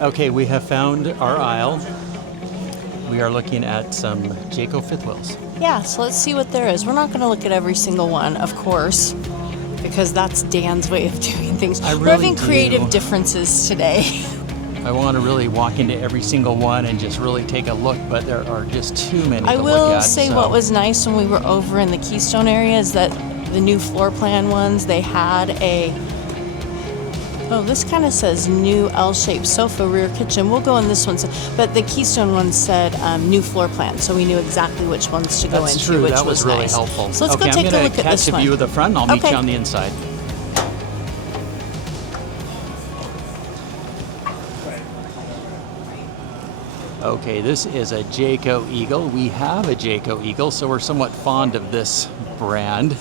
Okay, we have found our aisle. We are looking at some Jayco fifth wheels. Yeah, so let's see what there is. We're not going to look at every single one, of course, because that's Dan's way of doing things. We're having creative differences today. I want to really walk into every single one and just really take a look, but there are just too many to look at. I will say what was nice when we were over in the Keystone area is that the new floor plan ones, they had a... Oh, this kind of says new L-shaped sofa rear kitchen. We'll go in this one, but the Keystone one said new floor plan, so we knew exactly which ones to go into. That's true. Which that was really nice. helpful. So let's go take a look at this one. I'm going to catch a view of the front, and I'll meet you on the inside. Okay, this is a Jayco Eagle. We have a Jayco Eagle, so we're somewhat fond of this brand.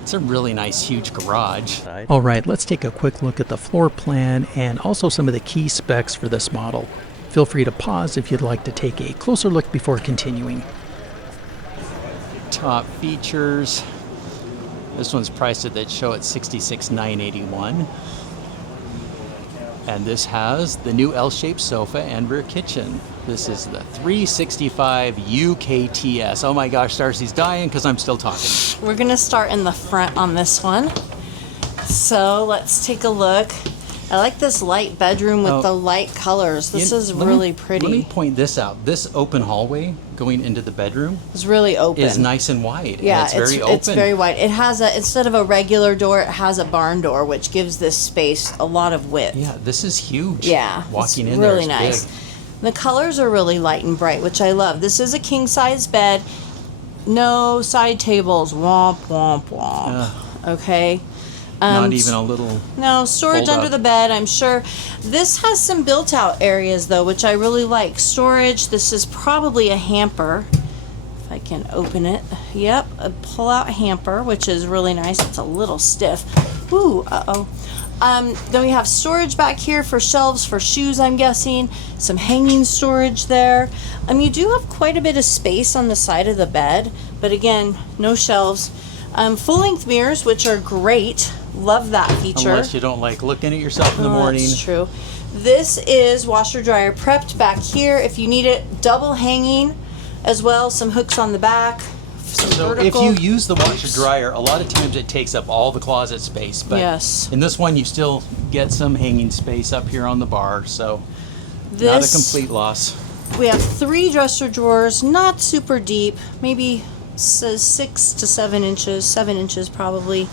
It's a really nice, huge garage. All right, let's take a quick look at the floor plan and also some of the key specs for this model. Feel free to pause if you'd like to take a closer look before continuing. Top features. This one's priced at that show at $66,981. And this has the new L-shaped sofa and rear kitchen. This is the 365 UKTS. Oh my gosh, Darcy's dying because I'm still talking. We're gonna start in the front on this one. So let's take a look. I like this light bedroom with the light colors. This is really pretty. Let me point this out. This open hallway going into the bedroom is really open. Is nice and wide. Yeah, and it's very open. It's very wide. It has a, instead of a regular door, it has a barn door, which gives this space a lot of width. Yeah, this is huge. Yeah, walking it's in really there is nice. big. The colors are really light and bright, which I love. This is a king size bed. No side tables. Womp womp womp. Okay. Not even a little. No storage under the bed, I'm sure. This has some built out areas though, which I really like. Storage. This is probably a hamper. If I can open it. Yep, a pull out hamper, which is really nice. It's a little stiff. Ooh, uh-oh. Then we have storage back here for shelves for shoes, I'm guessing. Some hanging storage there. You do have quite a bit of space on the side of the bed, but again, no shelves. Full-length mirrors, which are great. Love that feature. Unless you don't like looking at yourself in the morning. That's true. This is washer dryer prepped back here if you need it. Double hanging as well. Some hooks on the back. So vertical. If you use the washer dryer, a lot of times it takes up all the closet space. But yes. In this one, you still get some hanging space up here on the bar. So not a complete loss. We have 3 dresser drawers, not super deep, maybe 6 to 7 inches, 7 inches probably.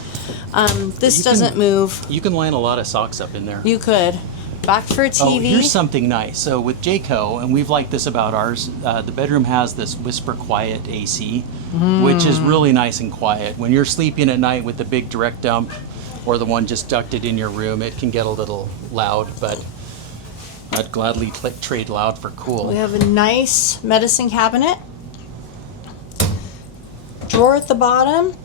This doesn't move. You can line a lot of socks up in there. You could. Back for a TV. Oh, here's something nice. So with Jayco, and we've liked this about ours, the bedroom has this whisper quiet AC, which is really nice and quiet. When you're sleeping at night with the big direct dump or the one just ducted in your room, it can get a little loud, but I'd gladly trade loud for cool. We have a nice medicine cabinet. Drawer at the bottom.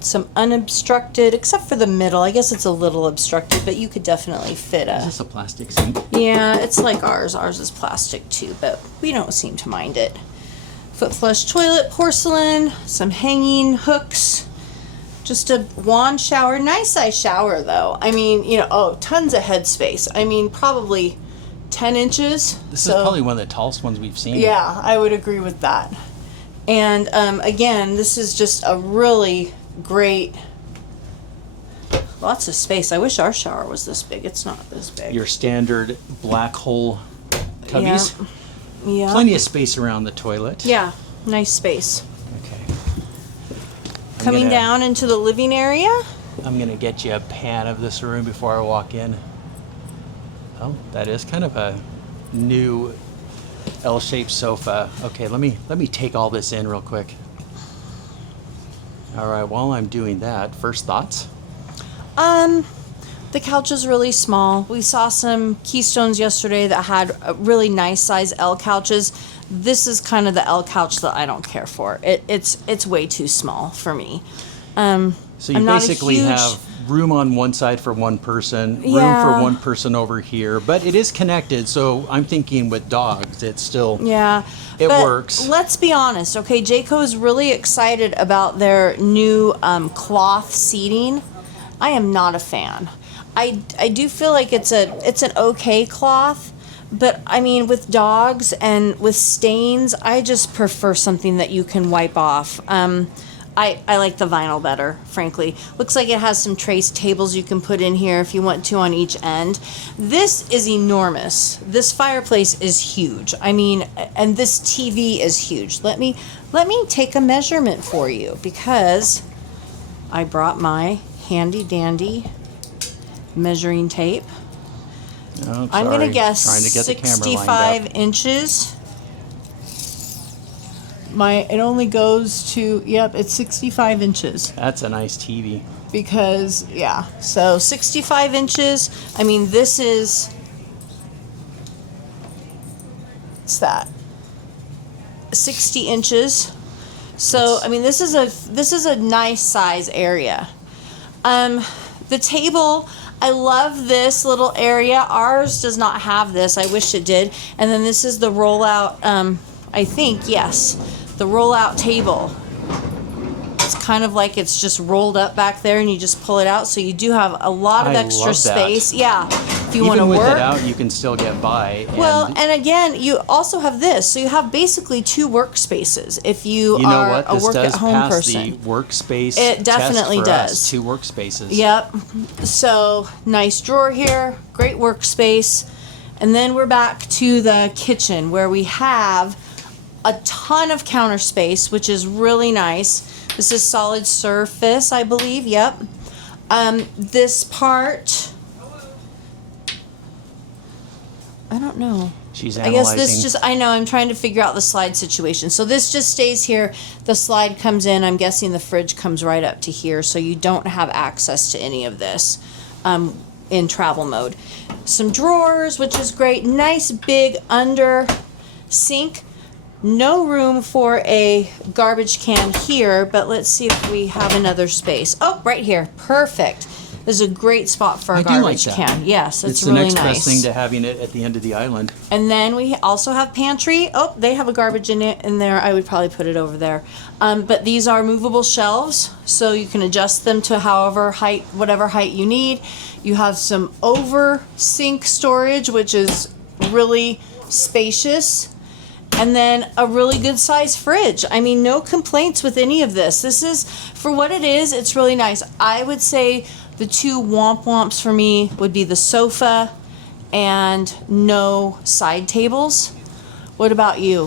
Some unobstructed, except for the middle. I guess it's a little obstructed, but you could definitely fit a... Is this a plastic sink? Yeah, it's like ours. Ours is plastic too, but we don't seem to mind it. Foot flush toilet, porcelain, some hanging hooks, just a wand shower. Nice size shower though. I mean, you know, tons of headspace. I mean, probably 10 inches. This is probably one of the tallest ones we've seen. Yeah, I would agree with that. And again, this is just a really great, lots of space. I wish our shower was this big. It's not this big. Your standard black hole cubbies. Yeah. Plenty of space around the toilet. Yeah, nice space. Okay. Coming down into the living area. I'm gonna get you a pan of this room before I walk in. Oh, that is kind of a new L-shaped sofa. Okay, let me take all this in real quick. All right, while I'm doing that, first thoughts? The couch is really small. We saw some Keystones yesterday that had really nice size L couches. This is kind of the L couch that I don't care for. It's way too small for me. So you basically have room on one side for one person, room for one person over here, but it is connected. So I'm thinking with dogs, it's still it works. Let's be honest, okay? Jayco is really excited about their new cloth seating. I am not a fan. I do feel like it's an okay cloth, but I mean, with dogs and with stains, I just prefer something that you can wipe off. I like the vinyl better, frankly. Looks like it has some trace tables you can put in here if you want to on each end. This is enormous. This fireplace is huge. I mean, and this TV is huge. Let me take a measurement for you, because I brought my handy dandy measuring tape. Oh, I'm going to guess trying to get the camera 65 lined up. inches. It only goes to, yep, it's 65 inches. That's a nice TV. Because, yeah, so 65 inches. I mean, this is, what's that? 60 inches. So, I mean, this is a nice size area. The table, I love this little area. Ours does not have this. I wish it did. And then this is the rollout, I think, yes, the rollout table. It's kind of like it's just rolled up back there and you just pull it out. So you do have a lot of extra space. Yeah. If you want to work. Even with it out, you can still get by. Well, and again, you also have this. So you have basically 2 workspaces if you are a work-at-home person. The workspace It definitely test for does. us. 2 workspaces. Yep. So nice drawer here, great workspace. And then we're back to the kitchen where we have a ton of counter space, which is really nice. This is solid surface, I believe. Yep. This part, I don't know. She's I analyzing. guess this just, I know, I'm trying to figure out the slide situation. So this just stays here. The slide comes in. I'm guessing the fridge comes right up to here. So you don't have access to any of this in travel mode. Some drawers, which is great. Nice big under sink. No room for a garbage can here, but let's see if we have another space. Oh, right here. Perfect. This is a great spot for a garbage can. Yes, it's really nice. It's the next best thing to having it at the end of the island. And then we also have pantry. Oh, they have a garbage in there. I would probably put it over there. But these are movable shelves, so you can adjust them to whatever height you need. You have some over sink storage, which is really spacious. And then a really good size fridge. I mean, no complaints with any of this. This is, for what it is, it's really nice. I would say the 2 womps for me would be the sofa and no side tables. What about you?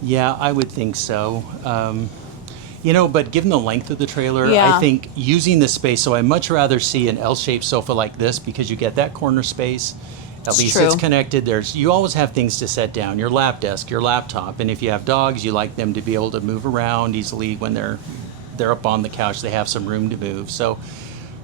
Yeah, I would think so. But given the length of the trailer, Yeah. I think using the space, so I'd much rather see an L-shaped sofa like this because you get that corner space. At least it's connected. You always have things to set down, your lap desk, your laptop, and if you have dogs, you like them to be able to move around easily when they're up on the couch. They have some room to move. So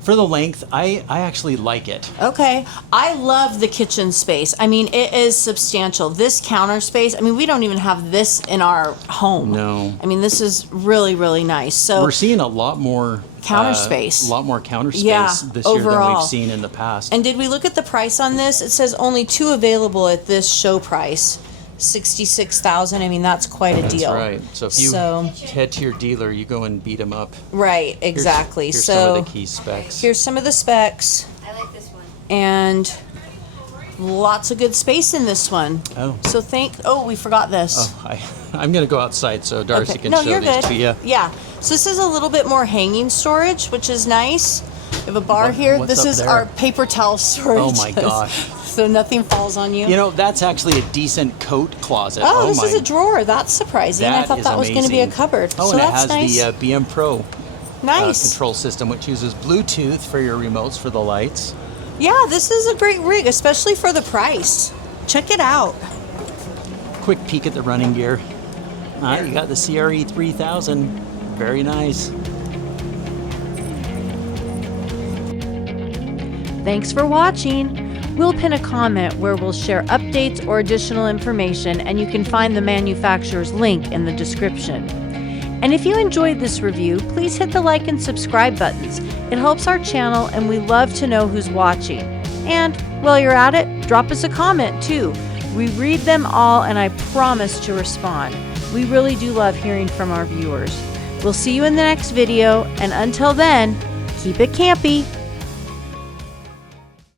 for the length, I actually like it. Okay. I love the kitchen space. I mean, it is substantial. This counter space, I mean, we don't even have this in our home. No. I mean, this is really, really nice. So we're seeing a lot more counter space. A lot more counter space this overall. year than we've seen in the past. And did we look at the price on this? It says only 2 available at this show price. $66,000. I mean, that's quite a deal. That's right. So if you head to your dealer, you go and beat them up. Right, exactly. Here's so some of the key specs. Here's some of the specs. I like this one. And lots of good space in this one. Oh. So we forgot this. Oh, I'm going to go outside so Darcy can no, show you're these good. to you. Yeah. So this is a little bit more hanging storage, which is nice. We have a bar here. What's This up is there? our paper towel storage. Oh my gosh. So nothing falls on you. You know, that's actually a decent coat closet. Oh, this is a drawer. That's surprising. I thought that was going to be a cupboard. Oh, so and it that's has nice. the BM Pro Nice. control system, which uses Bluetooth for your remotes for the lights. Yeah, this is a great rig, especially for the price. Check it out. Quick peek at the running gear. You got the CRE 3000. Very nice. Thanks for watching. We'll pin a comment where we'll share updates or additional information, and you can find the manufacturer's link in the description. And if you enjoyed this review, please hit the like and subscribe buttons. It helps our channel, and we love to know who's watching. And while you're at it, drop us a comment too. We read them all, and I promise to respond. We really do love hearing from our viewers. We'll see you in the next video, and until then, keep it campy.